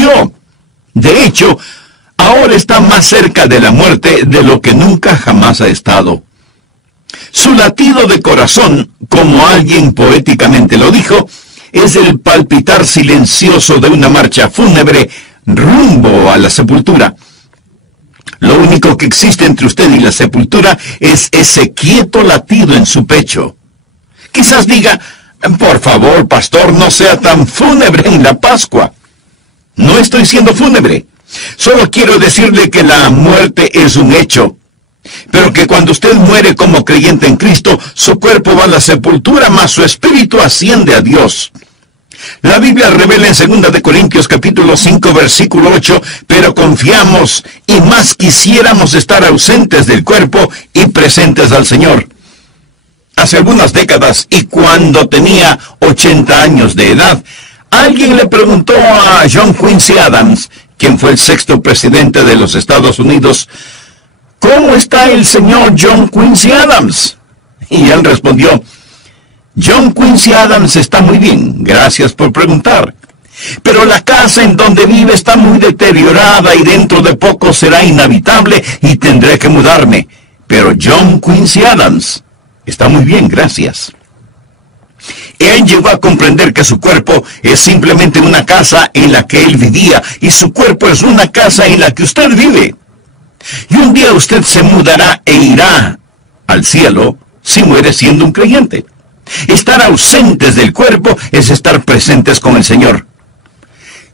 murió. De hecho, ahora está más cerca de la muerte de lo que nunca jamás ha estado. Su latido de corazón, como alguien poéticamente lo dijo, es el palpitar silencioso de una marcha fúnebre rumbo a la sepultura. Lo único que existe entre usted y la sepultura es ese quieto latido en su pecho. Quizás diga, por favor, pastor, no sea tan fúnebre en la Pascua. No estoy siendo fúnebre. Solo quiero decirle que la muerte es un hecho, pero que cuando usted muere como creyente en Cristo, su cuerpo va a la sepultura, mas su espíritu asciende a Dios. La Biblia revela en 2 de Corintios capítulo 5 versículo 8, pero confiamos y más quisiéramos estar ausentes del cuerpo y presentes al Señor. Hace algunas décadas, y cuando tenía 80 años de edad, alguien le preguntó a John Quincy Adams, quien fue el 6º presidente de los Estados Unidos, ¿cómo está el señor John Quincy Adams? Y él respondió, John Quincy Adams está muy bien, gracias por preguntar. Pero la casa en donde vive está muy deteriorada y dentro de poco será inhabitable y tendré que mudarme. Pero John Quincy Adams está muy bien, gracias. Él llegó a comprender que su cuerpo es simplemente una casa en la que él vivía y su cuerpo es una casa en la que usted vive. Y un día usted se mudará e irá al cielo si muere siendo un creyente. Estar ausentes del cuerpo es estar presentes con el Señor.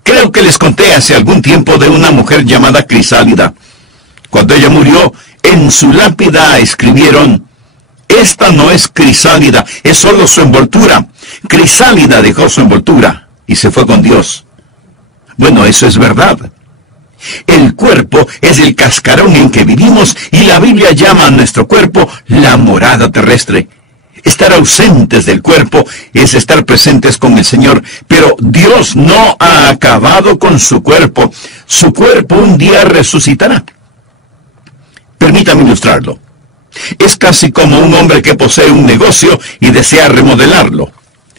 Creo que les conté hace algún tiempo de una mujer llamada Crisálida. Cuando ella murió, en su lápida escribieron, esta no es Crisálida, es solo su envoltura. Crisálida dejó su envoltura y se fue con Dios. Bueno, eso es verdad. El cuerpo es el cascarón en que vivimos y la Biblia llama a nuestro cuerpo la morada terrestre. Estar ausentes del cuerpo es estar presentes con el Señor, pero Dios no ha acabado con su cuerpo. Su cuerpo un día resucitará. Permítame ilustrarlo. Es casi como un hombre que posee un negocio y desea remodelarlo.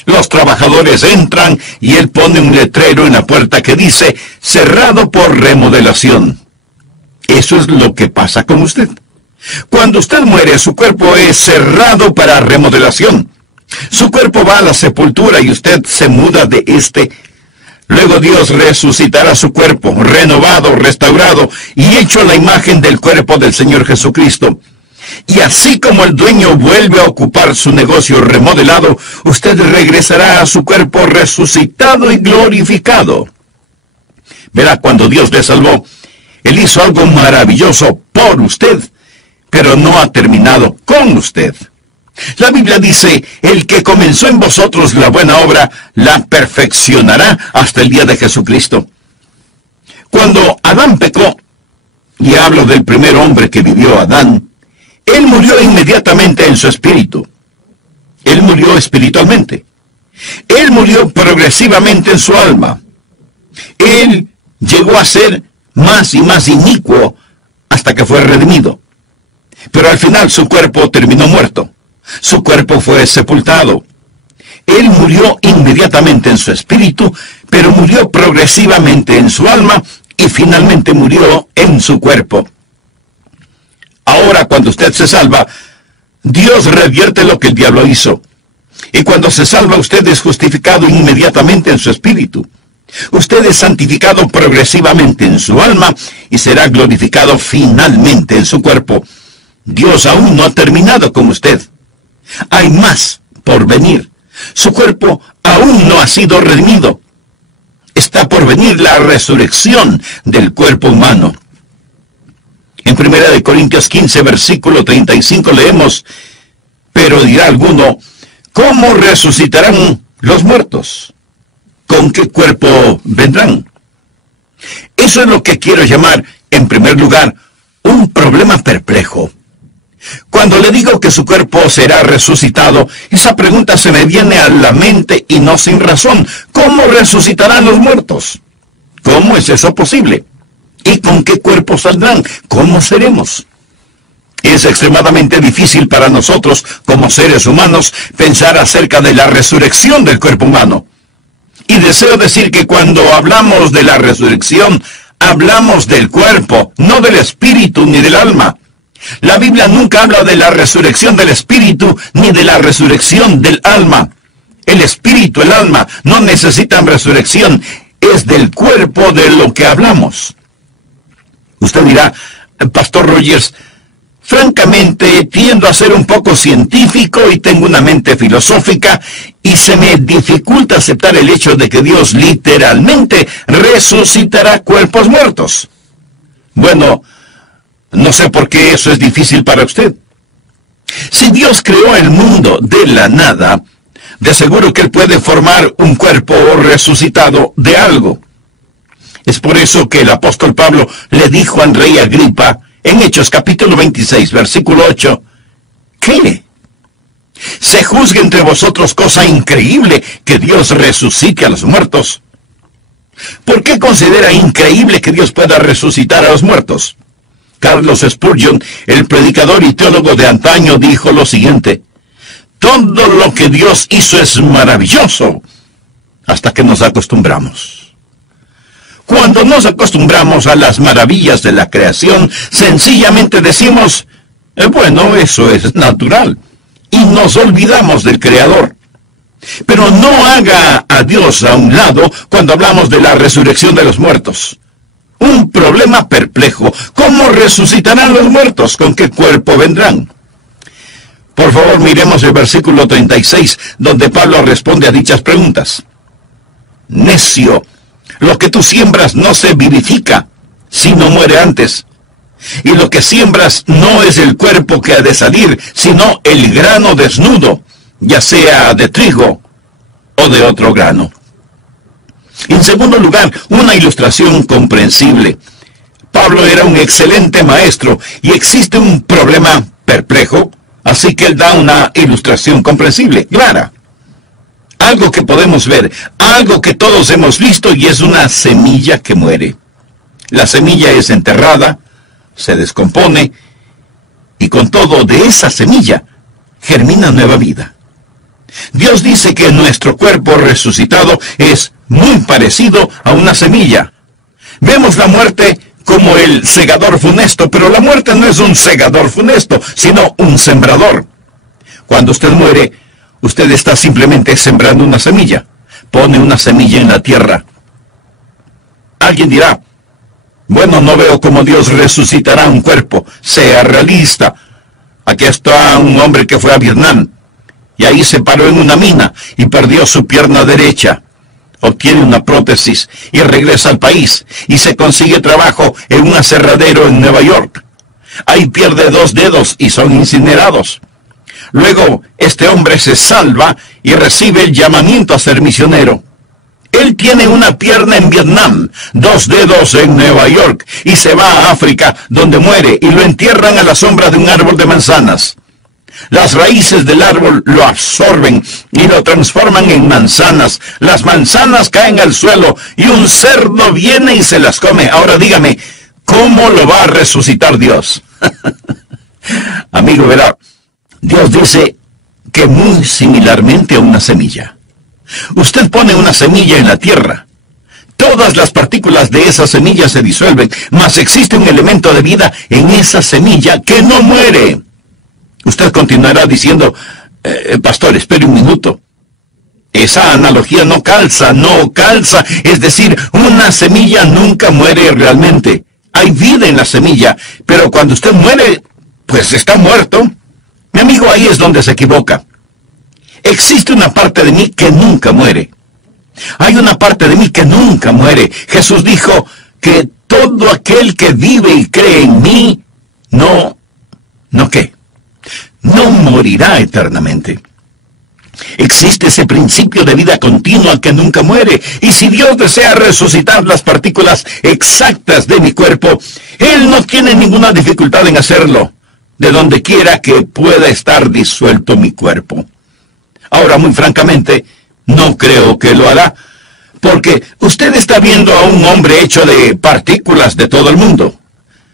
Los trabajadores entran y él pone un letrero en la puerta que dice, cerrado por remodelación. Eso es lo que pasa con usted. Cuando usted muere, su cuerpo es cerrado para remodelación. Su cuerpo va a la sepultura y usted se muda de este. Luego Dios resucitará su cuerpo, renovado, restaurado y hecho a la imagen del cuerpo del Señor Jesucristo. Y así como el dueño vuelve a ocupar su negocio remodelado, usted regresará a su cuerpo resucitado y glorificado. Verá, cuando Dios le salvó, Él hizo algo maravilloso por usted, pero no ha terminado con usted. La Biblia dice, el que comenzó en vosotros la buena obra, la perfeccionará hasta el día de Jesucristo. Cuando Adán pecó, y hablo del primer hombre que vivió, Adán, él murió inmediatamente en su espíritu. Él murió espiritualmente. Él murió progresivamente en su alma. Él llegó a ser más y más inicuo hasta que fue redimido. Pero al final su cuerpo terminó muerto. Su cuerpo fue sepultado. Él murió inmediatamente en su espíritu, pero murió progresivamente en su alma y finalmente murió en su cuerpo. Ahora, cuando usted se salva, Dios revierte lo que el diablo hizo. Y cuando se salva, usted es justificado inmediatamente en su espíritu. Usted es santificado progresivamente en su alma y será glorificado finalmente en su cuerpo. Dios aún no ha terminado con usted. Hay más por venir. Su cuerpo aún no ha sido redimido. Está por venir la resurrección del cuerpo humano. En 1 Corintios 15, versículo 35 leemos, pero dirá alguno, ¿cómo resucitarán los muertos? ¿Con qué cuerpo vendrán? Eso es lo que quiero llamar, en primer lugar, un problema perplejo. Cuando le digo que su cuerpo será resucitado, esa pregunta se me viene a la mente y no sin razón. ¿Cómo resucitarán los muertos? ¿Cómo es eso posible? ¿Y con qué cuerpo saldrán? ¿Cómo seremos? Es extremadamente difícil para nosotros, como seres humanos, pensar acerca de la resurrección del cuerpo humano. Y deseo decir que cuando hablamos de la resurrección, hablamos del cuerpo, no del espíritu ni del alma. La Biblia nunca habla de la resurrección del espíritu ni de la resurrección del alma. El espíritu, el alma, no necesitan resurrección. Es del cuerpo de lo que hablamos. Usted dirá, Pastor Rogers, francamente tiendo a ser un poco científico y tengo una mente filosófica y se me dificulta aceptar el hecho de que Dios literalmente resucitará cuerpos muertos. Bueno, no sé por qué eso es difícil para usted. Si Dios creó el mundo de la nada, de seguro que Él puede formar un cuerpo resucitado de algo. Es por eso que el apóstol Pablo le dijo al rey Agripa, en Hechos capítulo 26, versículo 8, ¿qué? ¿Se juzga entre vosotros cosa increíble que Dios resucite a los muertos? ¿Por qué considera increíble que Dios pueda resucitar a los muertos? Carlos Spurgeon, el predicador y teólogo de antaño, dijo lo siguiente: todo lo que Dios hizo es maravilloso hasta que nos acostumbramos. Cuando nos acostumbramos a las maravillas de la creación, sencillamente decimos, bueno, eso es natural, y nos olvidamos del Creador. Pero no haga a Dios a un lado cuando hablamos de la resurrección de los muertos. Un problema perplejo. ¿Cómo resucitarán los muertos? ¿Con qué cuerpo vendrán? Por favor, miremos el versículo 36, donde Pablo responde a dichas preguntas. Necio, lo que tú siembras no se vivifica, sino muere antes. Y lo que siembras no es el cuerpo que ha de salir, sino el grano desnudo, ya sea de trigo o de otro grano. En segundo lugar, una ilustración comprensible. Pablo era un excelente maestro y existe un problema perplejo, así que él da una ilustración comprensible, clara. Algo que podemos ver, algo que todos hemos visto, y es una semilla que muere. La semilla es enterrada, se descompone, y con todo de esa semilla germina nueva vida. Dios dice que nuestro cuerpo resucitado es muy parecido a una semilla. Vemos la muerte como el segador funesto, pero la muerte no es un segador funesto, sino un sembrador. Cuando usted muere, usted está simplemente sembrando una semilla. Pone una semilla en la tierra. Alguien dirá, bueno, no veo cómo Dios resucitará un cuerpo. Sea realista. Aquí está un hombre que fue a Vietnam, y ahí se paró en una mina y perdió su pierna derecha. Obtiene una prótesis y regresa al país y se consigue trabajo en un aserradero en Nueva York. Ahí pierde 2 dedos y son incinerados. Luego, este hombre se salva y recibe el llamamiento a ser misionero. Él tiene una pierna en Vietnam, 2 dedos en Nueva York, y se va a África, donde muere, y lo entierran a la sombra de un árbol de manzanas. Las raíces del árbol lo absorben y lo transforman en manzanas. Las manzanas caen al suelo y un cerdo viene y se las come. Ahora dígame, ¿cómo lo va a resucitar Dios? Amigo, verá, Dios dice que muy similarmente a una semilla. Usted pone una semilla en la tierra. Todas las partículas de esa semilla se disuelven, mas existe un elemento de vida en esa semilla que no muere. Usted continuará diciendo, pastor, espere un minuto. Esa analogía no calza. Es decir, una semilla nunca muere realmente. Hay vida en la semilla, pero cuando usted muere, pues está muerto. Mi amigo, ahí es donde se equivoca. Existe una parte de mí que nunca muere. Hay una parte de mí que nunca muere. Jesús dijo que todo aquel que vive y cree en mí, no morirá eternamente. Existe ese principio de vida continua que nunca muere. Y si Dios desea resucitar las partículas exactas de mi cuerpo, Él no tiene ninguna dificultad en hacerlo, de donde quiera que pueda estar disuelto mi cuerpo. Ahora, muy francamente, no creo que lo hará, porque usted está viendo a un hombre hecho de partículas de todo el mundo.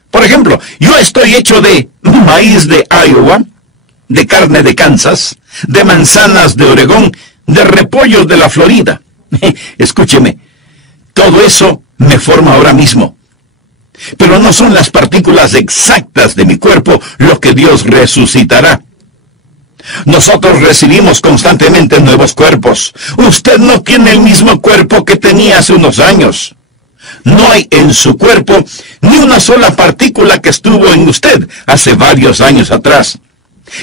Por ejemplo, yo estoy hecho de maíz de Iowa, de carne de Kansas, de manzanas de Oregón, de repollos de la Florida, Escúcheme, todo eso me forma ahora mismo. Pero no son las partículas exactas de mi cuerpo lo que Dios resucitará. Nosotros recibimos constantemente nuevos cuerpos. Usted no tiene el mismo cuerpo que tenía hace unos años. No hay en su cuerpo ni una sola partícula que estuvo en usted hace varios años atrás.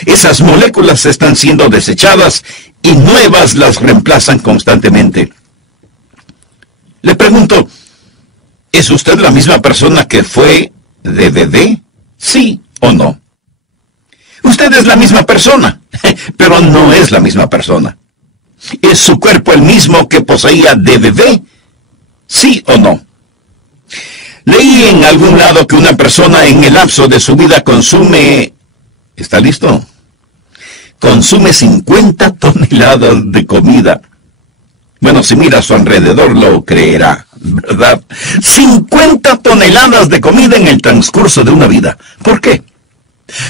Esas moléculas están siendo desechadas y nuevas las reemplazan constantemente. Le pregunto, ¿es usted la misma persona que fue de bebé? ¿Sí o no? Usted es la misma persona, pero no es la misma persona. ¿Es su cuerpo el mismo que poseía de bebé? ¿Sí o no? Leí en algún lado que una persona en el lapso de su vida consume... ¿Está listo? Consume 50 toneladas de comida. Bueno, si mira a su alrededor lo creerá, ¿verdad? 50 toneladas de comida en el transcurso de una vida. ¿Por qué?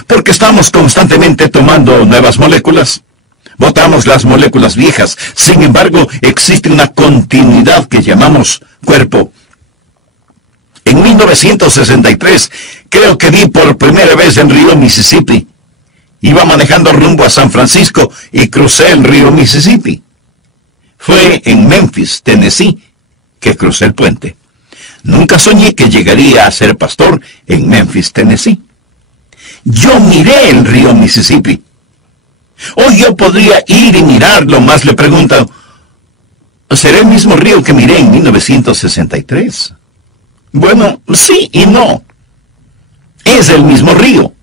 Porque estamos constantemente tomando nuevas moléculas. Botamos las moléculas viejas. Sin embargo, existe una continuidad que llamamos cuerpo. En 1963, creo que vi por primera vez en Río, Mississippi. Iba manejando rumbo a San Francisco y crucé el río Mississippi. Fue en Memphis, Tennessee, que crucé el puente. Nunca soñé que llegaría a ser pastor en Memphis, Tennessee. Yo miré el río Mississippi. Hoy yo podría ir y mirarlo, más le pregunto, ¿será el mismo río que miré en 1963? Bueno, sí y no. Es el mismo río.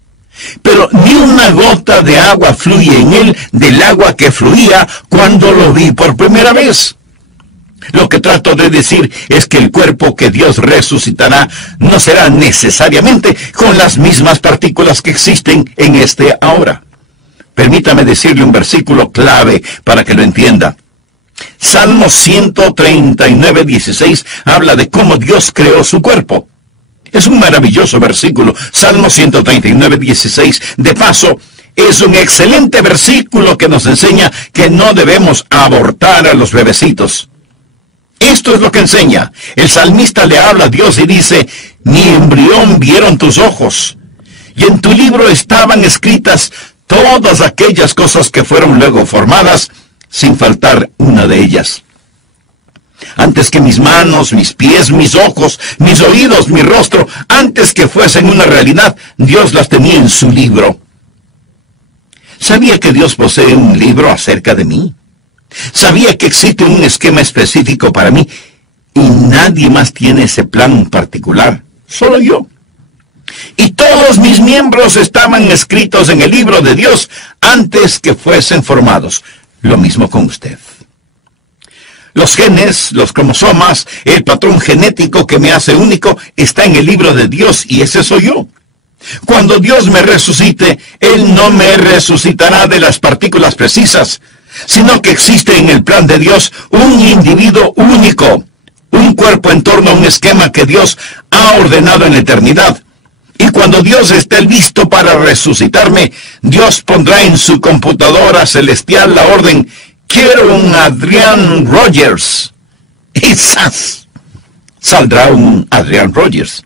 Pero ni una gota de agua fluye en él del agua que fluía cuando lo vi por primera vez. Lo que trato de decir es que el cuerpo que Dios resucitará no será necesariamente con las mismas partículas que existen en este ahora. Permítame decirle un versículo clave para que lo entienda. Salmo 139, 16 habla de cómo Dios creó su cuerpo. Es un maravilloso versículo. Salmo 139, 16. De paso, es un excelente versículo que nos enseña que no debemos abortar a los bebecitos. Esto es lo que enseña. El salmista le habla a Dios y dice, mi embrión vieron tus ojos, y en tu libro estaban escritas todas aquellas cosas que fueron luego formadas, sin faltar una de ellas. Antes que mis manos, mis pies, mis ojos, mis oídos, mi rostro, antes que fuesen una realidad, Dios las tenía en su libro. ¿Sabía que Dios posee un libro acerca de mí? ¿Sabía que existe un esquema específico para mí? Y nadie más tiene ese plan particular, solo yo. Y todos mis miembros estaban escritos en el libro de Dios antes que fuesen formados. Lo mismo con usted. Los genes, los cromosomas, el patrón genético que me hace único está en el libro de Dios y ese soy yo. Cuando Dios me resucite, Él no me resucitará de las partículas precisas, sino que existe en el plan de Dios un individuo único, un cuerpo en torno a un esquema que Dios ha ordenado en la eternidad. Y cuando Dios esté listo para resucitarme, Dios pondrá en su computadora celestial la orden, quiero un Adrian Rogers. Y ¡zas! Saldrá un Adrian Rogers.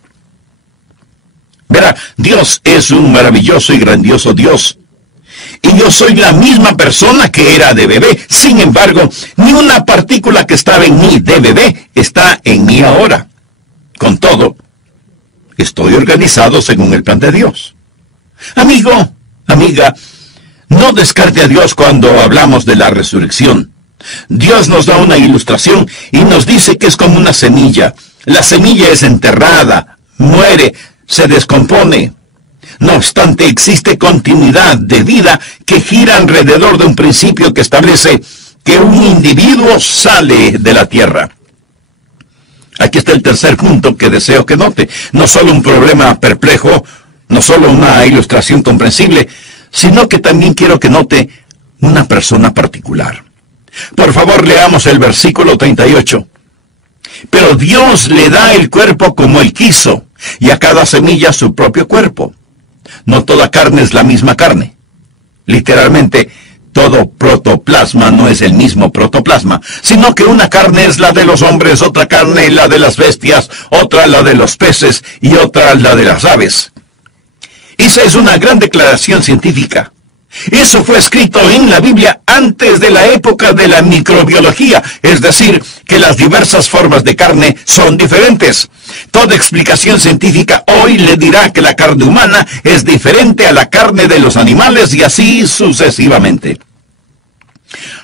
Verá, Dios es un maravilloso y grandioso Dios. Y yo soy la misma persona que era de bebé. Sin embargo, ni una partícula que estaba en mí de bebé está en mí ahora. Con todo, estoy organizado según el plan de Dios. Amigo, amiga, no descarte a Dios cuando hablamos de la resurrección. Dios nos da una ilustración y nos dice que es como una semilla. La semilla es enterrada, muere, se descompone. No obstante, existe continuidad de vida que gira alrededor de un principio que establece que un individuo sale de la tierra. Aquí está el tercer punto que deseo que note. No solo un problema perplejo, no solo una ilustración comprensible, sino que también quiero que note una persona particular. Por favor, leamos el versículo 38. Pero Dios le da el cuerpo como Él quiso, y a cada semilla su propio cuerpo. No toda carne es la misma carne. Literalmente, Todo protoplasma no es el mismo protoplasma, sino que una carne es la de los hombres, otra carne la de las bestias, otra la de los peces y otra la de las aves. Esa es una gran declaración científica. Eso fue escrito en la Biblia antes de la época de la microbiología, es decir, que las diversas formas de carne son diferentes. Toda explicación científica hoy le dirá que la carne humana es diferente a la carne de los animales y así sucesivamente.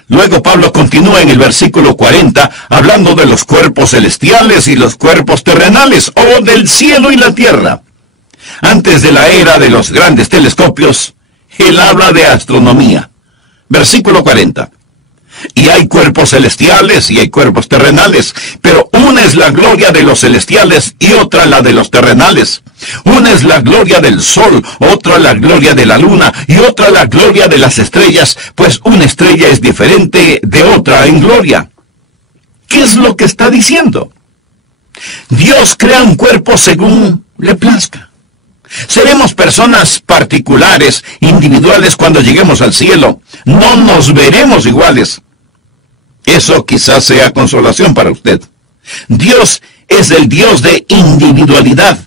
Luego Pablo continúa en el versículo 40 hablando de los cuerpos celestiales y los cuerpos terrenales, o del cielo y la tierra. Antes de la era de los grandes telescopios, él habla de astronomía. Versículo 40. Y hay cuerpos celestiales y hay cuerpos terrenales, pero una es la gloria de los celestiales y otra la de los terrenales. Una es la gloria del sol, otra la gloria de la luna y otra la gloria de las estrellas, pues una estrella es diferente de otra en gloria. ¿Qué es lo que está diciendo? Dios crea un cuerpo según le plazca. Seremos personas particulares, individuales cuando lleguemos al cielo. No nos veremos iguales. Eso quizás sea consolación para usted. Dios es el Dios de individualidad.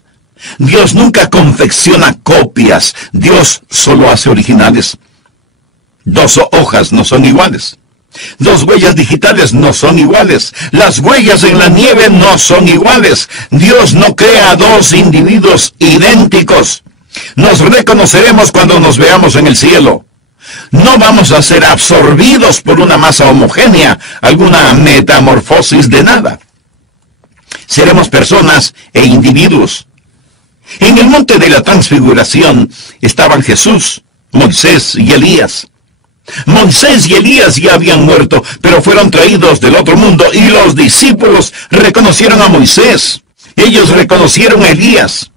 Dios nunca confecciona copias. Dios solo hace originales. 2 hojas no son iguales. 2 huellas digitales no son iguales. Las huellas en la nieve no son iguales. Dios no crea 2 individuos idénticos. Nos reconoceremos cuando nos veamos en el cielo. No vamos a ser absorbidos por una masa homogénea, alguna metamorfosis de nada. Seremos personas e individuos. En el monte de la transfiguración estaban Jesús, Moisés y Elías. Moisés y Elías ya habían muerto, pero fueron traídos del otro mundo y los discípulos reconocieron a Moisés. Ellos reconocieron a Elías,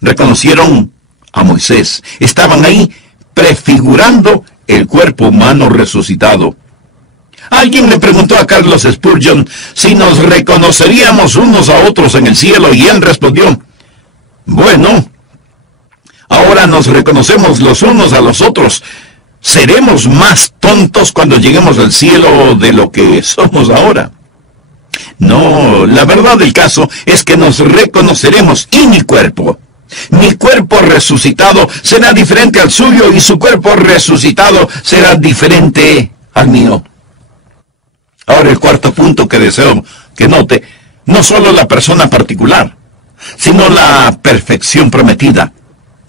reconocieron a Moisés. Estaban ahí prefigurando el cuerpo humano resucitado. Alguien le preguntó a Carlos Spurgeon si nos reconoceríamos unos a otros en el cielo y él respondió, bueno, ahora nos reconocemos los unos a los otros. ¿Seremos más tontos cuando lleguemos al cielo de lo que somos ahora? No, la verdad del caso es que nos reconoceremos y mi cuerpo resucitado será diferente al suyo y su cuerpo resucitado será diferente al mío. Ahora el cuarto punto que deseo que note, no solo la persona particular, sino la perfección prometida.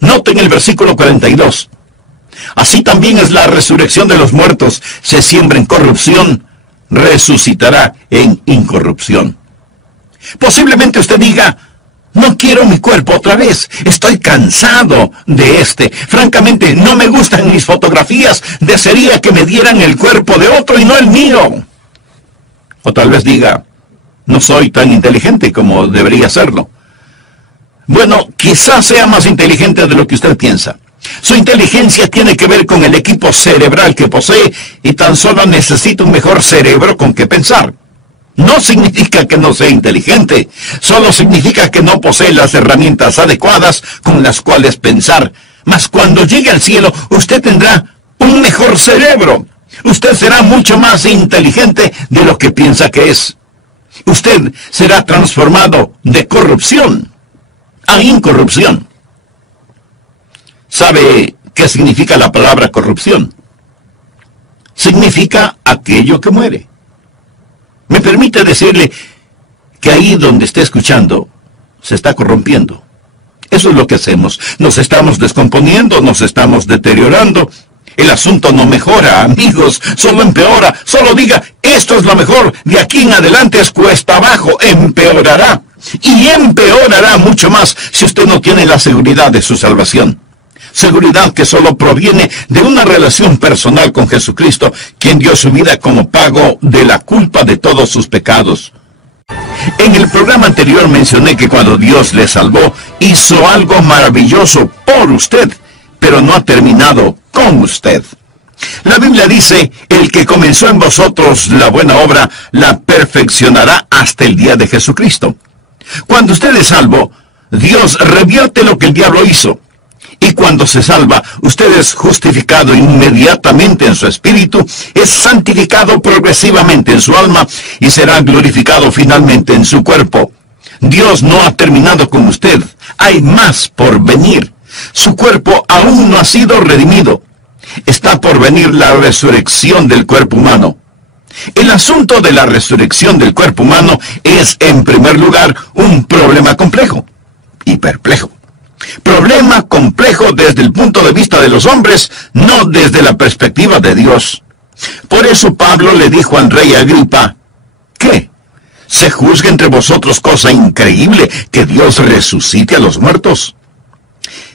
Noten el versículo 42. Así también es la resurrección de los muertos. Se siembra en corrupción, resucitará en incorrupción. Posiblemente usted diga, no quiero mi cuerpo otra vez. Estoy cansado de este. Francamente, no me gustan mis fotografías. Desearía que me dieran el cuerpo de otro y no el mío. O tal vez diga, no soy tan inteligente como debería serlo. Bueno, quizás sea más inteligente de lo que usted piensa. Su inteligencia tiene que ver con el equipo cerebral que posee y tan solo necesita un mejor cerebro con que pensar. No significa que no sea inteligente, solo significa que no posee las herramientas adecuadas con las cuales pensar. Mas cuando llegue al cielo, usted tendrá un mejor cerebro. Usted será mucho más inteligente de lo que piensa que es. Usted será transformado de corrupción a incorrupción. ¿Sabe qué significa la palabra corrupción? Significa aquello que muere. Me permite decirle que ahí donde esté escuchando, se está corrompiendo. Eso es lo que hacemos. Nos estamos descomponiendo, nos estamos deteriorando. El asunto no mejora, amigos, solo empeora. Solo diga, esto es lo mejor, de aquí en adelante es cuesta abajo, empeorará. Y empeorará mucho más si usted no tiene la seguridad de su salvación. Seguridad que solo proviene de una relación personal con Jesucristo, quien dio su vida como pago de la culpa de todos sus pecados. En el programa anterior mencioné que cuando Dios le salvó, hizo algo maravilloso por usted, pero no ha terminado con usted. La Biblia dice, el que comenzó en vosotros la buena obra, la perfeccionará hasta el día de Jesucristo. Cuando usted es salvo, Dios revierte lo que el diablo hizo. Y cuando se salva, usted es justificado inmediatamente en su espíritu, es santificado progresivamente en su alma y será glorificado finalmente en su cuerpo. Dios no ha terminado con usted. Hay más por venir. Su cuerpo aún no ha sido redimido. Está por venir la resurrección del cuerpo humano. El asunto de la resurrección del cuerpo humano es, en primer lugar, un problema complejo y perplejo. Problema complejo desde el punto de vista de los hombres, no desde la perspectiva de Dios. Por eso Pablo le dijo al rey Agripa, ¿qué? ¿Se juzga entre vosotros cosa increíble que Dios resucite a los muertos?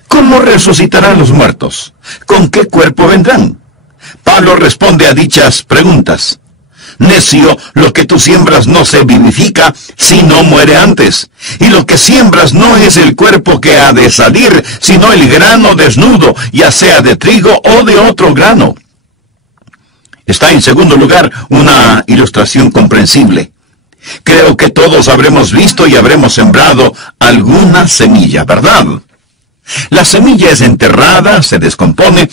¿Cómo resucitarán los muertos? ¿Con qué cuerpo vendrán? Pablo responde a dichas preguntas. Necio, lo que tú siembras no se vivifica, sino muere antes. Y lo que siembras no es el cuerpo que ha de salir, sino el grano desnudo, ya sea de trigo o de otro grano. Está en segundo lugar una ilustración comprensible. Creo que todos habremos visto y habremos sembrado alguna semilla, ¿verdad? La semilla es enterrada, se descompone,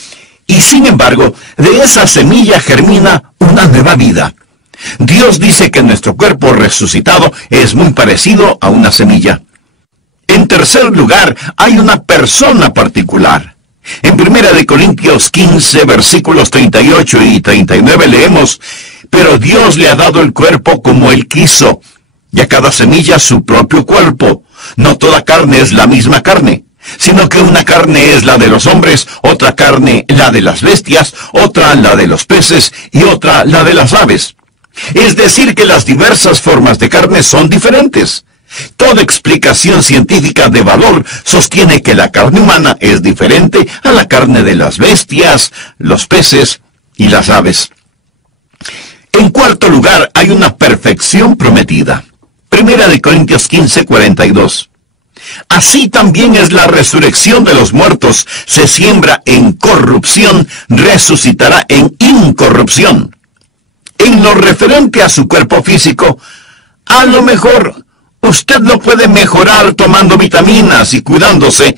y sin embargo, de esa semilla germina una nueva vida. Dios dice que nuestro cuerpo resucitado es muy parecido a una semilla. En tercer lugar, hay una persona particular. En 1 Corintios 15, versículos 38 y 39 leemos, pero Dios le ha dado el cuerpo como Él quiso, y a cada semilla su propio cuerpo. No toda carne es la misma carne, sino que una carne es la de los hombres, otra carne la de las bestias, otra la de los peces y otra la de las aves. Es decir, que las diversas formas de carne son diferentes. Toda explicación científica de valor sostiene que la carne humana es diferente a la carne de las bestias, los peces y las aves. En cuarto lugar, hay una perfección prometida. 1 Corintios 15, 42. Así también es la resurrección de los muertos. Se siembra en corrupción, resucitará en incorrupción. En lo referente a su cuerpo físico, a lo mejor usted lo puede mejorar tomando vitaminas y cuidándose,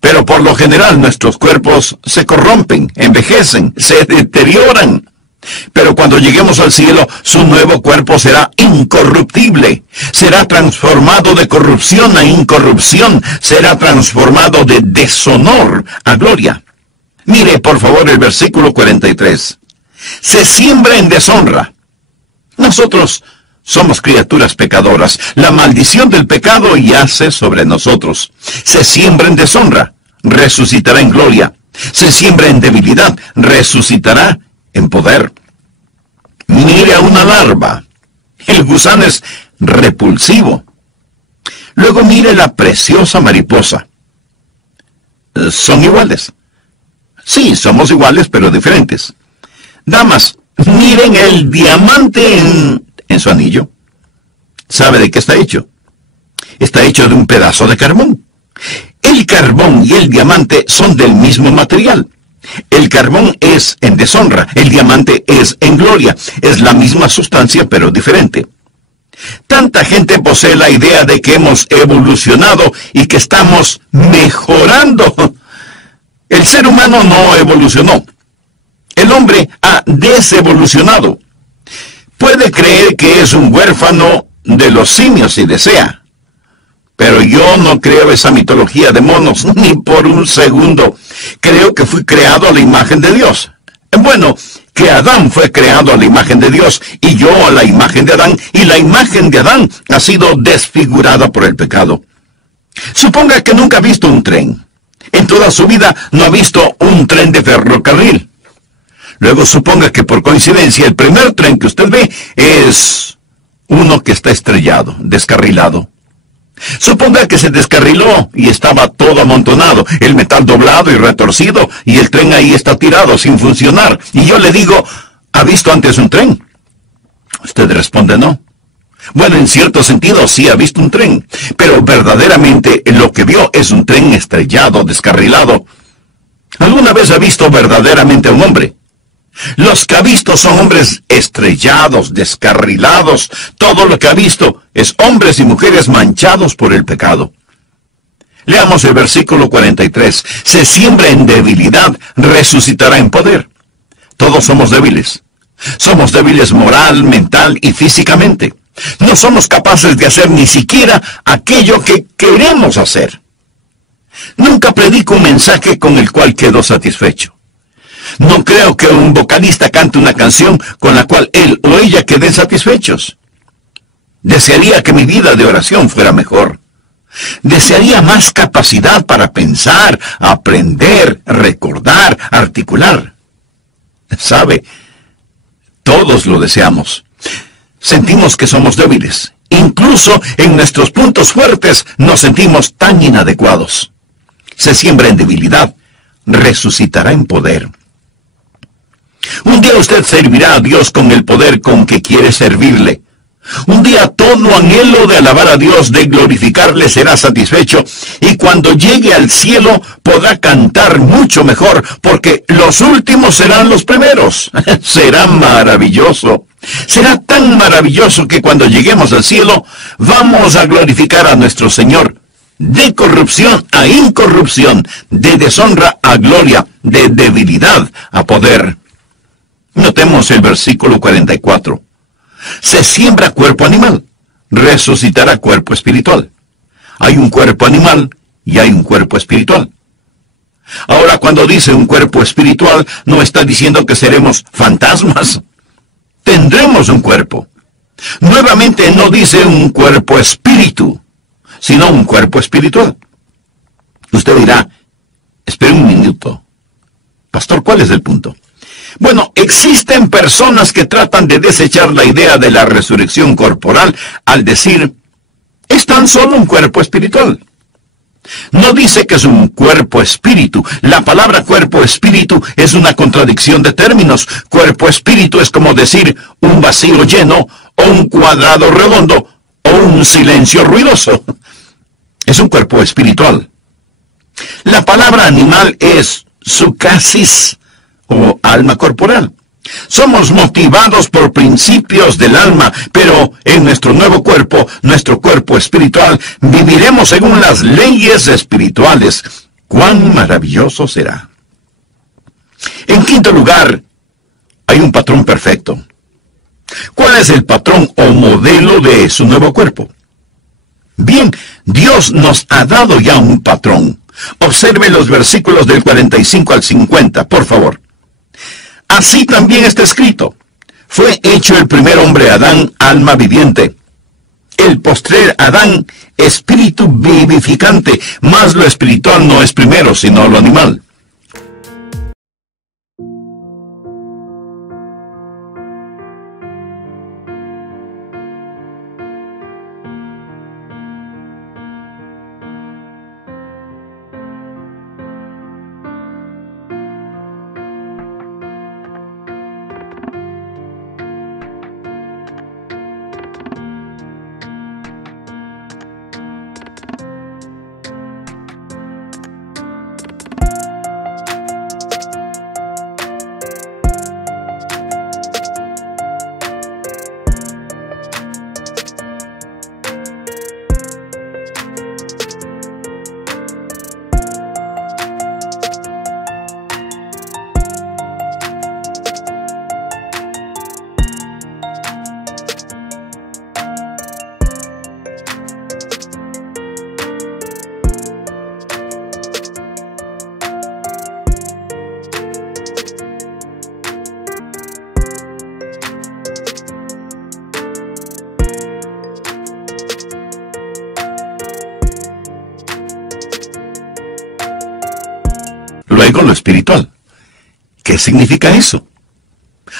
pero por lo general nuestros cuerpos se corrompen, envejecen, se deterioran. Pero cuando lleguemos al cielo, su nuevo cuerpo será incorruptible. Será transformado de corrupción a incorrupción. Será transformado de deshonor a gloria. Mire, por favor, el versículo 43. Se siembra en deshonra. Nosotros somos criaturas pecadoras. La maldición del pecado yace sobre nosotros. Se siembra en deshonra, resucitará en gloria. Se siembra en debilidad, resucitará en poder. Mire a una larva. El gusano es repulsivo. Luego mire la preciosa mariposa. ¿Son iguales? Sí, somos iguales, pero diferentes. Damas, miren el diamante en su anillo. ¿Sabe de qué está hecho? Está hecho de un pedazo de carbón. El carbón y el diamante son del mismo material. El carbón es en deshonra, el diamante es en gloria. Es la misma sustancia, pero diferente. Tanta gente posee la idea de que hemos evolucionado y que estamos mejorando. El ser humano no evolucionó. El hombre ha desevolucionado. Puede creer que es un huérfano de los simios si desea. Pero yo no creo esa mitología de monos, ni por un segundo. Creo que fui creado a la imagen de Dios. Bueno, que Adán fue creado a la imagen de Dios, y yo a la imagen de Adán, y la imagen de Adán ha sido desfigurada por el pecado. Suponga que nunca ha visto un tren. En toda su vida no ha visto un tren de ferrocarril. Luego suponga que por coincidencia el primer tren que usted ve es uno que está estrellado, descarrilado. Suponga que se descarriló y estaba todo amontonado, el metal doblado y retorcido, y el tren ahí está tirado sin funcionar. Y yo le digo, ¿ha visto antes un tren? Usted responde no. Bueno, en cierto sentido sí ha visto un tren, pero verdaderamente lo que vio es un tren estrellado, descarrilado. ¿Alguna vez ha visto verdaderamente a un hombre? Los que ha visto son hombres estrellados, descarrilados. Todo lo que ha visto es hombres y mujeres manchados por el pecado. Leamos el versículo 43. Se siembra en debilidad, resucitará en poder. Todos somos débiles. Somos débiles moral, mental y físicamente. No somos capaces de hacer ni siquiera aquello que queremos hacer. Nunca predico un mensaje con el cual quedo satisfecho. No creo que un vocalista cante una canción con la cual él o ella queden satisfechos. Desearía que mi vida de oración fuera mejor. Desearía más capacidad para pensar, aprender, recordar, articular. ¿Sabe? Todos lo deseamos. Sentimos que somos débiles. Incluso en nuestros puntos fuertes nos sentimos tan inadecuados. Se siembra en debilidad, resucitará en poder. Un día usted servirá a Dios con el poder con que quiere servirle. Un día todo anhelo de alabar a Dios, de glorificarle, será satisfecho, y cuando llegue al cielo podrá cantar mucho mejor, porque los últimos serán los primeros. Será maravilloso. Será tan maravilloso que cuando lleguemos al cielo vamos a glorificar a nuestro Señor, de corrupción a incorrupción, de deshonra a gloria, de debilidad a poder. Notemos el versículo 44. Se siembra cuerpo animal, resucitará cuerpo espiritual. Hay un cuerpo animal y hay un cuerpo espiritual. Ahora, cuando dice un cuerpo espiritual, no está diciendo que seremos fantasmas. Tendremos un cuerpo. Nuevamente no dice un cuerpo espíritu, sino un cuerpo espiritual. Usted dirá, espere un minuto. Pastor, ¿cuál es el punto? Bueno, existen personas que tratan de desechar la idea de la resurrección corporal al decir, es tan solo un cuerpo espiritual. No dice que es un cuerpo espíritu. La palabra cuerpo espíritu es una contradicción de términos. Cuerpo espíritu es como decir un vacío lleno, o un cuadrado redondo, o un silencio ruidoso. Es un cuerpo espiritual. La palabra animal es sucasis, o alma corporal. Somos motivados por principios del alma, pero en nuestro nuevo cuerpo, nuestro cuerpo espiritual, viviremos según las leyes espirituales. ¡Cuán maravilloso será! En quinto lugar, hay un patrón perfecto. ¿Cuál es el patrón o modelo de su nuevo cuerpo? Bien, Dios nos ha dado ya un patrón. Observe los versículos del 45 al 50, por favor. Así también está escrito. Fue hecho el primer hombre Adán, alma viviente. El postrer Adán, espíritu vivificante. Mas lo espiritual no es primero, sino lo animal. Luego lo espiritual. ¿Qué significa eso?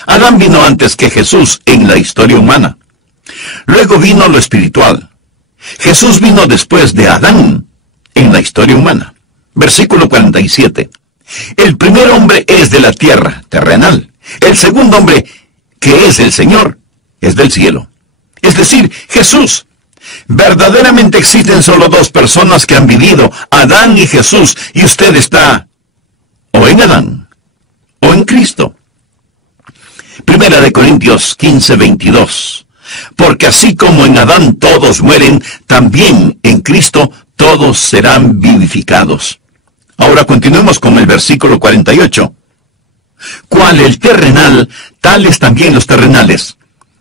Adán vino antes que Jesús en la historia humana. Luego vino lo espiritual. Jesús vino después de Adán en la historia humana. Versículo 47. El primer hombre es de la tierra, terrenal. El segundo hombre, que es el Señor, es del cielo. Es decir, Jesús. Verdaderamente existen solo dos personas que han vivido, Adán y Jesús, y usted está o en Adán, o en Cristo. Primera de Corintios 15:22. Porque así como en Adán todos mueren, también en Cristo todos serán vivificados. Ahora continuemos con el versículo 48. Cual el terrenal, tales también los terrenales.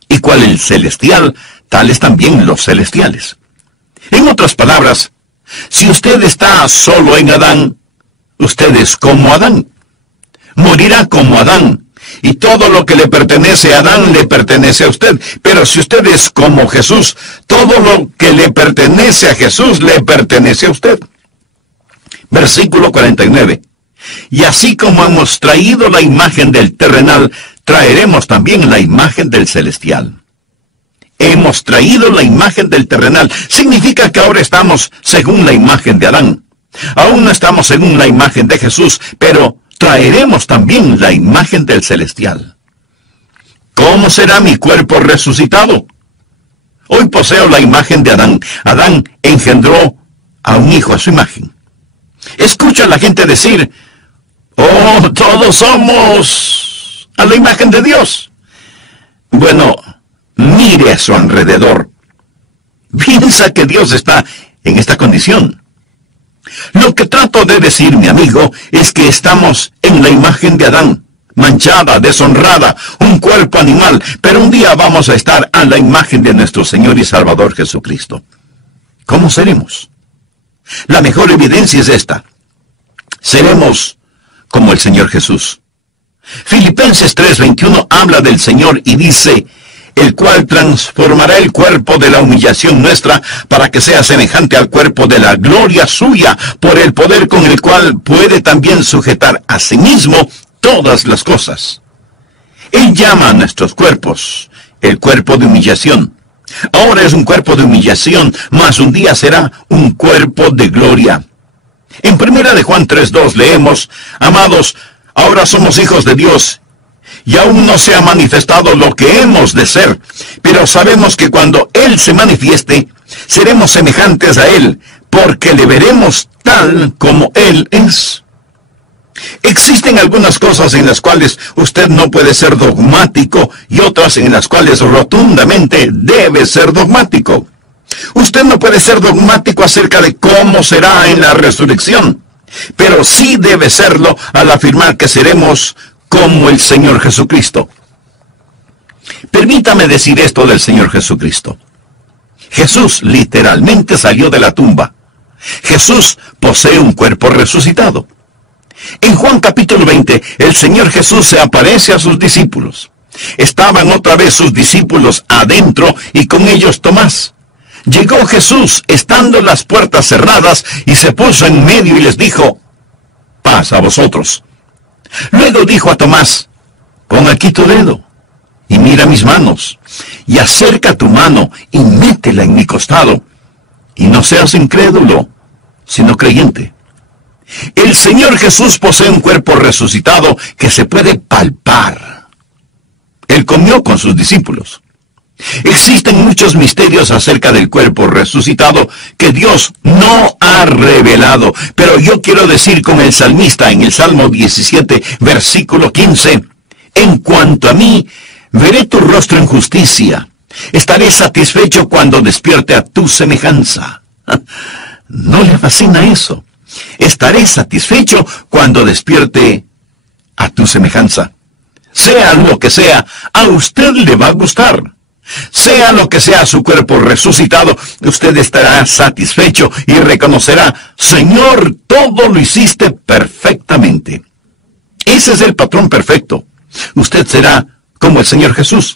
Y cual el celestial, tales también los celestiales. En otras palabras, si usted está solo en Adán, usted es como Adán. Morirá como Adán. Y todo lo que le pertenece a Adán le pertenece a usted. Pero si usted es como Jesús, todo lo que le pertenece a Jesús le pertenece a usted. Versículo 49. Y así como hemos traído la imagen del terrenal, traeremos también la imagen del celestial. Hemos traído la imagen del terrenal. Significa que ahora estamos según la imagen de Adán. Aún no estamos según la imagen de Jesús, pero traeremos también la imagen del celestial. ¿Cómo será mi cuerpo resucitado? Hoy poseo la imagen de Adán. Adán engendró a un hijo a su imagen. Escucha a la gente decir, oh, todos somos a la imagen de Dios. Bueno, mire a su alrededor. Piensa que Dios está en esta condición. Lo que trato de decir, mi amigo, es que estamos en la imagen de Adán, manchada, deshonrada, un cuerpo animal, pero un día vamos a estar a la imagen de nuestro Señor y Salvador Jesucristo. ¿Cómo seremos? La mejor evidencia es esta. Seremos como el Señor Jesús. Filipenses 3:21 habla del Señor y dice, el cual transformará el cuerpo de la humillación nuestra para que sea semejante al cuerpo de la gloria suya, por el poder con el cual puede también sujetar a sí mismo todas las cosas. Él llama a nuestros cuerpos el cuerpo de humillación. Ahora es un cuerpo de humillación, mas un día será un cuerpo de gloria. En 1 de Juan 3:2 leemos, amados, ahora somos hijos de Dios, y aún no se ha manifestado lo que hemos de ser, pero sabemos que cuando Él se manifieste, seremos semejantes a Él, porque le veremos tal como Él es. Existen algunas cosas en las cuales usted no puede ser dogmático y otras en las cuales rotundamente debe ser dogmático. Usted no puede ser dogmático acerca de cómo será en la resurrección, pero sí debe serlo al afirmar que seremos como el Señor Jesucristo. Permítame decir esto del Señor Jesucristo. Jesús literalmente salió de la tumba. Jesús posee un cuerpo resucitado. En Juan capítulo 20, el Señor Jesús se aparece a sus discípulos. Estaban otra vez sus discípulos adentro y con ellos Tomás. Llegó Jesús estando las puertas cerradas y se puso en medio y les dijo, paz a vosotros. Luego dijo a Tomás, pon aquí tu dedo y mira mis manos, y acerca tu mano y métela en mi costado, y no seas incrédulo, sino creyente. El Señor Jesús posee un cuerpo resucitado que se puede palpar. Él comió con sus discípulos. Existen muchos misterios acerca del cuerpo resucitado que Dios no ha revelado, pero yo quiero decir con el salmista en el Salmo 17, versículo 15, en cuanto a mí, veré tu rostro en justicia, estaré satisfecho cuando despierte a tu semejanza. ¿No le fascina eso? Estaré satisfecho cuando despierte a tu semejanza. Sea lo que sea, a usted le va a gustar. Sea lo que sea su cuerpo resucitado, usted estará satisfecho y reconocerá, Señor, todo lo hiciste perfectamente. Ese es el patrón perfecto. Usted será como el Señor Jesús.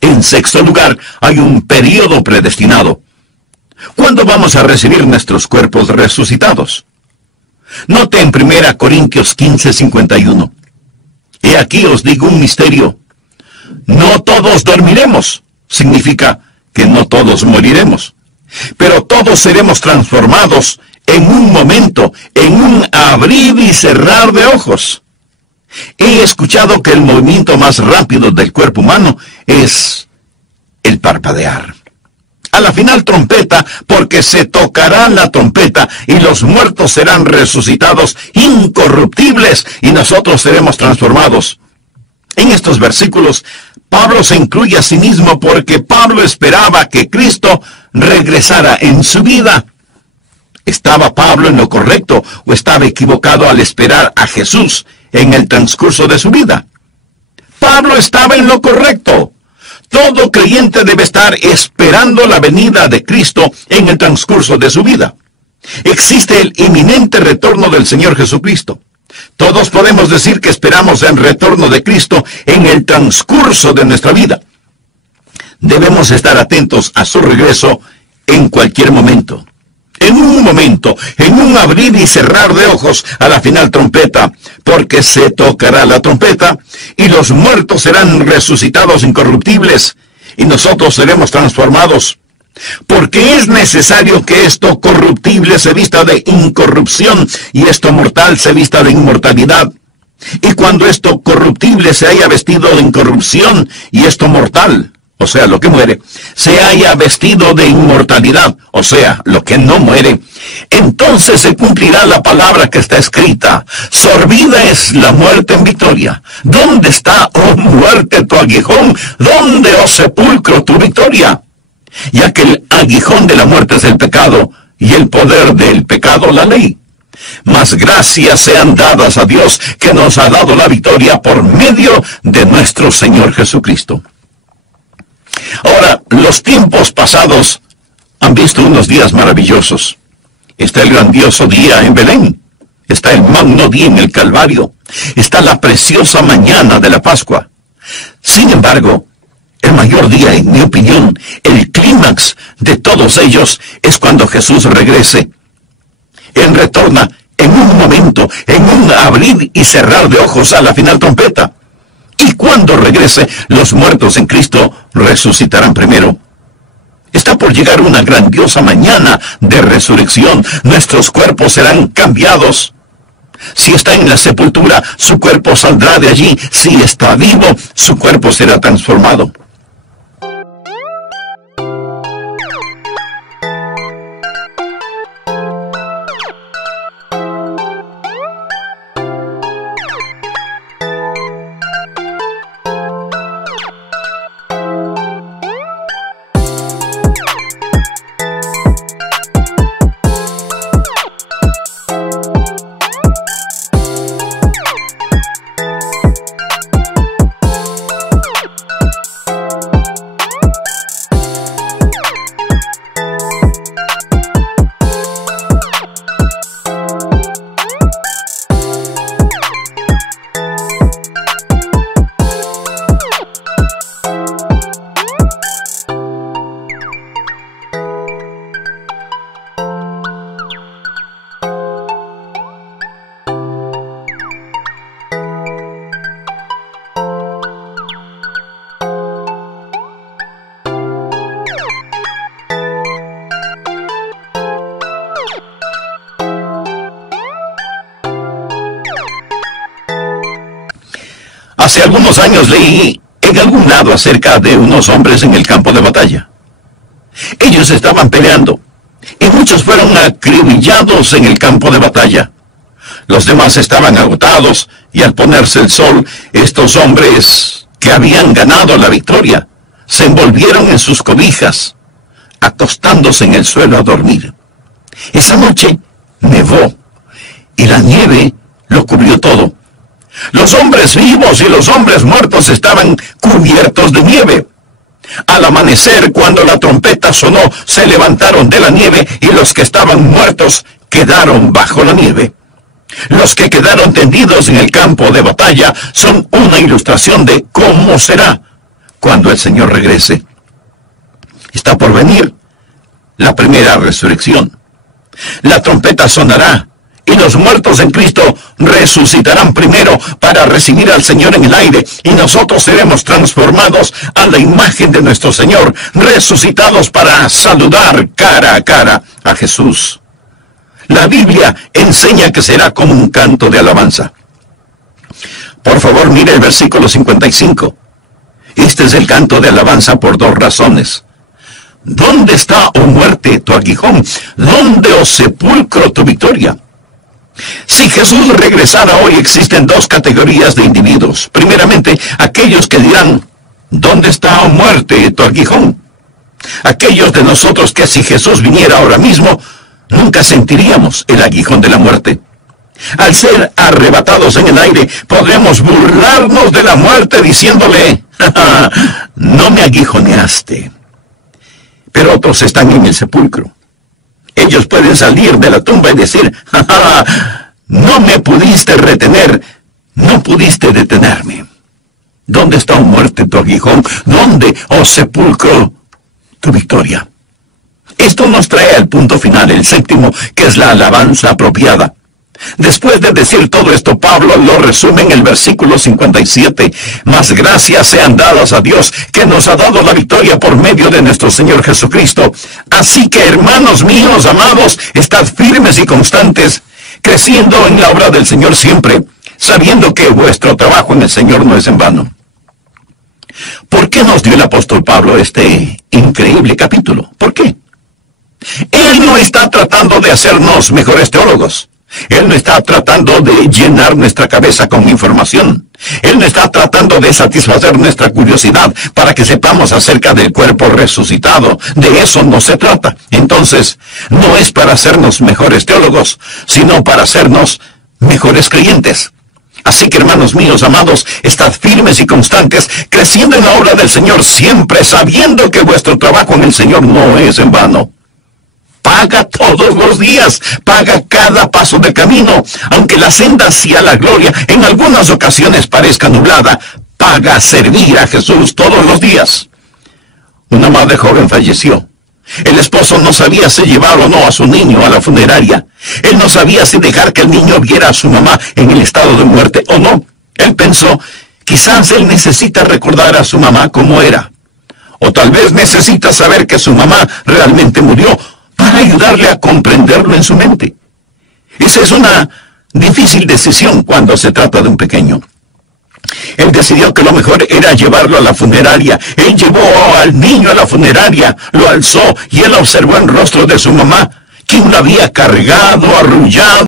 En sexto lugar, hay un período predestinado. ¿Cuándo vamos a recibir nuestros cuerpos resucitados? Note en 1 Corintios 15:51. He aquí os digo un misterio. No todos dormiremos. Significa que no todos moriremos. Pero todos seremos transformados en un momento, en un abrir y cerrar de ojos. He escuchado que el movimiento más rápido del cuerpo humano es el parpadear. A la final trompeta, porque se tocará la trompeta y los muertos serán resucitados incorruptibles y nosotros seremos transformados. En estos versículos, Pablo se incluye a sí mismo porque Pablo esperaba que Cristo regresara en su vida. ¿Estaba Pablo en lo correcto o estaba equivocado al esperar a Jesús en el transcurso de su vida? Pablo estaba en lo correcto. Todo creyente debe estar esperando la venida de Cristo en el transcurso de su vida. Existe el inminente retorno del Señor Jesucristo. Todos podemos decir que esperamos el retorno de Cristo en el transcurso de nuestra vida. Debemos estar atentos a su regreso en cualquier momento. En un momento, en un abrir y cerrar de ojos a la final trompeta, porque se tocará la trompeta y los muertos serán resucitados incorruptibles y nosotros seremos transformados. Porque es necesario que esto corruptible se vista de incorrupción y esto mortal se vista de inmortalidad. Y cuando esto corruptible se haya vestido de incorrupción y esto mortal, o sea, lo que muere, se haya vestido de inmortalidad, o sea, lo que no muere, entonces se cumplirá la palabra que está escrita: sorbida es la muerte en victoria. ¿Dónde está, oh muerte, tu aguijón? ¿Dónde, oh sepulcro, tu victoria? Ya que el aguijón de la muerte es el pecado, y el poder del pecado la ley. Mas gracias sean dadas a Dios, que nos ha dado la victoria por medio de nuestro Señor Jesucristo. Ahora, los tiempos pasados han visto unos días maravillosos. Está el grandioso día en Belén. Está el magno día en el Calvario. Está la preciosa mañana de la Pascua. Sin embargo, el mayor día, en mi opinión, el clímax de todos ellos, es cuando Jesús regrese. Él retorna en un momento, en un abrir y cerrar de ojos a la final trompeta. Y cuando regrese, los muertos en Cristo resucitarán primero. Está por llegar una grandiosa mañana de resurrección. Nuestros cuerpos serán cambiados. Si está en la sepultura, su cuerpo saldrá de allí. Si está vivo, su cuerpo será transformado. Hace algunos años leí en algún lado acerca de unos hombres en el campo de batalla. Ellos estaban peleando, y muchos fueron acribillados en el campo de batalla. Los demás estaban agotados, y al ponerse el sol, estos hombres que habían ganado la victoria, se envolvieron en sus cobijas, acostándose en el suelo a dormir. Esa noche nevó, y la nieve lo cubrió todo. Los hombres vivos y los hombres muertos estaban cubiertos de nieve. Al amanecer, cuando la trompeta sonó, se levantaron de la nieve y los que estaban muertos quedaron bajo la nieve. Los que quedaron tendidos en el campo de batalla son una ilustración de cómo será cuando el Señor regrese. Está por venir la primera resurrección. La trompeta sonará y los muertos en Cristo resucitarán primero para recibir al Señor en el aire, y nosotros seremos transformados a la imagen de nuestro Señor, resucitados para saludar cara a cara a Jesús. La Biblia enseña que será como un canto de alabanza. Por favor, mire el versículo 55. Este es el canto de alabanza por dos razones. ¿Dónde está, oh muerte, tu aguijón? ¿Dónde, oh sepulcro, tu victoria? Si Jesús regresara hoy, existen dos categorías de individuos. Primeramente, aquellos que dirán: ¿dónde está, oh muerte, tu aguijón? Aquellos de nosotros que si Jesús viniera ahora mismo, nunca sentiríamos el aguijón de la muerte. Al ser arrebatados en el aire, podremos burlarnos de la muerte diciéndole, no me aguijoneaste. Pero otros están en el sepulcro. Ellos pueden salir de la tumba y decir, no me pudiste retener, no pudiste detenerme. ¿Dónde está, oh muerte, tu aguijón? ¿Dónde, oh sepulcro, tu victoria? Esto nos trae al punto final, el séptimo, que es la alabanza apropiada. Después de decir todo esto, Pablo lo resume en el versículo 57. Mas gracias sean dadas a Dios, que nos ha dado la victoria por medio de nuestro Señor Jesucristo. Así que, hermanos míos, amados, estad firmes y constantes, creciendo en la obra del Señor siempre, sabiendo que vuestro trabajo en el Señor no es en vano. ¿Por qué nos dio el apóstol Pablo este increíble capítulo? ¿Por qué? Él no está tratando de hacernos mejores teólogos. Él no está tratando de llenar nuestra cabeza con información. Él no está tratando de satisfacer nuestra curiosidad para que sepamos acerca del cuerpo resucitado. De eso no se trata. Entonces, no es para hacernos mejores teólogos, sino para hacernos mejores creyentes. Así que, hermanos míos, amados, estad firmes y constantes, creciendo en la obra del Señor siempre, sabiendo que vuestro trabajo en el Señor no es en vano. Paga todos los días, paga cada paso de camino, aunque la senda hacia la gloria en algunas ocasiones parezca nublada. Paga servir a Jesús todos los días. Una madre joven falleció. El esposo no sabía si llevar o no a su niño a la funeraria. Él no sabía si dejar que el niño viera a su mamá en el estado de muerte o no. Él pensó, quizás él necesita recordar a su mamá como era. O tal vez necesita saber que su mamá realmente murió, para ayudarle a comprenderlo en su mente. Esa es una difícil decisión cuando se trata de un pequeño. Él decidió que lo mejor era llevarlo a la funeraria. Él llevó al niño a la funeraria, lo alzó y él observó el rostro de su mamá, quien lo había cargado, arrullado,